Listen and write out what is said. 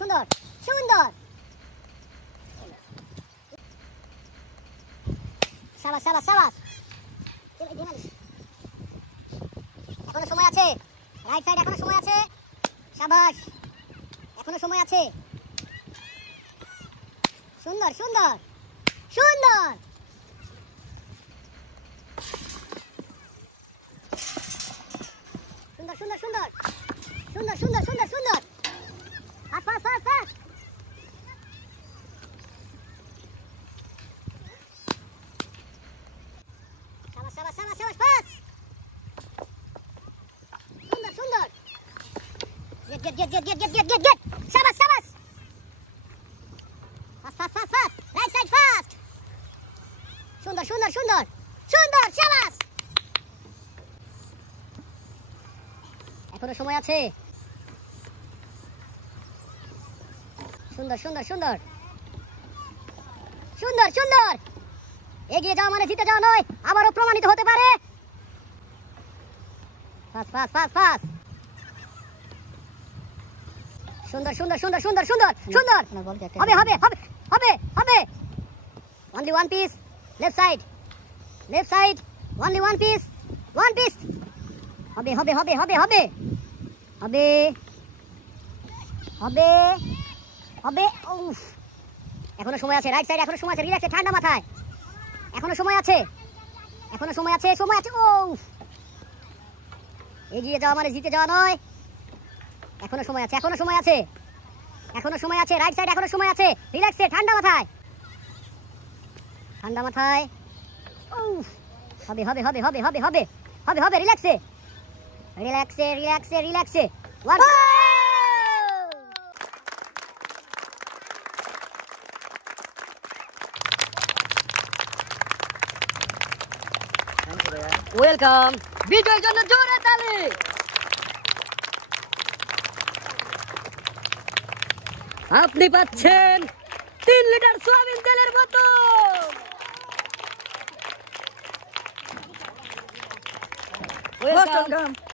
সুন্দর সুন্দর। সাবাস সাবাস সাবাস। এখনো সময় আছে, রাইট সাইড এখনো সময় আছে। সাবাস, এখনো সময় আছে। সুন্দর সুন্দর সুন্দর। সুন্দর সুন্দর সুন্দর সুন্দর সুন্দর সুন্দর সুন্দর। Fast fast fast fast. সাবাস সাবাস সাবাস সাবাস ফাস্ট। সুন্দর সুন্দর। Get get get get get get get get. সাবাস সাবাস। Fast fast fast fast. Right side fast. সুন্দর সুন্দর সুন্দর সুন্দর। সাবাস। এখনো সময় আছে। সুন্দর সুন্দর সুন্দর সুন্দর সুন্দর। এগিয়ে যাওয়া মানে জিতে যাওয়া নয়, আবারও প্রমাণিত হতে পারে। Fast fast fast fast. সুন্দর সুন্দর সুন্দর সুন্দর সুন্দর সুন্দর। হবে হবে হবে হবে হবে। Only one piece. Left side left side. Only one piece one piece. হবে হবে হবে হবে হবে হবে হবে হবে। উফ, এখনো সময় আছে। রাইট সাইড এখনো সময় আছে। রিল্যাক্সে, ঠান্ডা মাথায়। এখনো সময় আছে, এখনো সময় আছে, সময় আছে। ও, এগিয়ে যাওয়া মানে জিতে যাওয়া নয়। এখনো সময় আছে, এখনো সময় আছে, এখনো সময় আছে। রাইট সাইড এখনো সময় আছে। রিল্যাক্সে, ঠান্ডা মাথায়, ঠান্ডা মাথায়। উফ, হবে হবে হবে হবে হবে হবে হবে হবে। রিল্যাক্সে রিল্যাক্সে রিল্যাক্সে রিল্যাক্সে। ওয়ান। ওয়েলকাম। বিজয়ের জন্য জোরে তালি। আপনি পাচ্ছেন 3 লিটার সোয়াবিন তেলের বোতল। ওয়েলকাম।